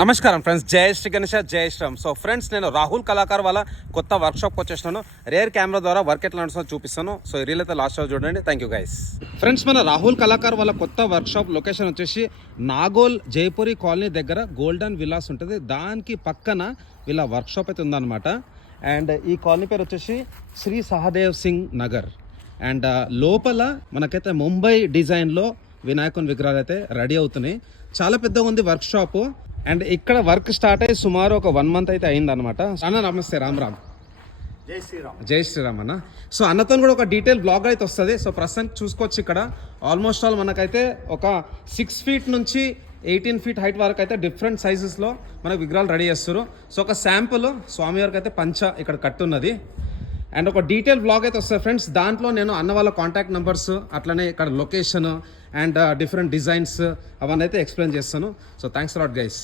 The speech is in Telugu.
నమస్కారం ఫ్రెండ్స్, జై శ్రీ గణేష, జై శ్రీరామ్. సో ఫ్రెండ్స్, నేను రాహుల్ కళాకార్ వాళ్ళ కొత్త వర్క్షాప్కి వచ్చేసినాను. రేర్ కెమెరా ద్వారా వర్క్ ఎట్లా నడుస్తుందో చూపిస్తాను. సో ఈ రీల్ అయితే లాస్ట్ రోజు చూడండి. Thank you guys. ఫ్రెండ్స్, మన రాహుల్ కళాకార్ వాళ్ళ కొత్త వర్క్షాప్ లొకేషన్ వచ్చేసి నాగోల్ జైపూరి కాలనీ దగ్గర గోల్డెన్ విలాస్ ఉంటుంది. దానికి పక్కన వీళ్ళ వర్క్షాప్ అయితే ఉందన్నమాట. అండ్ ఈ కాలనీ పేరు వచ్చేసి శ్రీ సహదేవ్ సింగ్ నగర్. అండ్ లోపల మనకైతే ముంబై డిజైన్లో వినాయకుని విగ్రహాలు అయితే రెడీ అవుతున్నాయి. చాలా పెద్దగా ఉంది వర్క్షాప్. అండ్ ఇక్కడ వర్క్ స్టార్ట్ అయ్యి సుమారు ఒక 1 month అయితే అయిందనమాట. అన్న నమస్తే, రామ్ రామ్. జై శ్రీరామ్. జై శ్రీరామ్ అన్న. సో అన్నతో కూడా ఒక డీటెయిల్ బ్లాగ్ అయితే వస్తుంది. సో ప్రస్తుతానికి చూసుకోవచ్చు, ఇక్కడ ఆల్మోస్ట్ ఆల్ మనకైతే ఒక 6 feet నుంచి 18 feet హైట్ వరకు అయితే డిఫరెంట్ సైజెస్లో మనకు విగ్రహాలు రెడీ చేస్తారు. సో ఒక శాంపుల్ స్వామివారికి అయితే పంచ ఇక్కడ కట్టున్నది. అండ్ ఒక డీటెయిల్ బ్లాగ్ అయితే వస్తుంది ఫ్రెండ్స్. దాంట్లో నేను అన్న వాళ్ళ కాంటాక్ట్ నెంబర్స్, అట్లనే ఇక్కడ లొకేషన్ అండ్ డిఫరెంట్ డిజైన్స్ అవన్నీ అయితే ఎక్స్ప్లెయిన్ చేస్తాను. So thanks lot guys.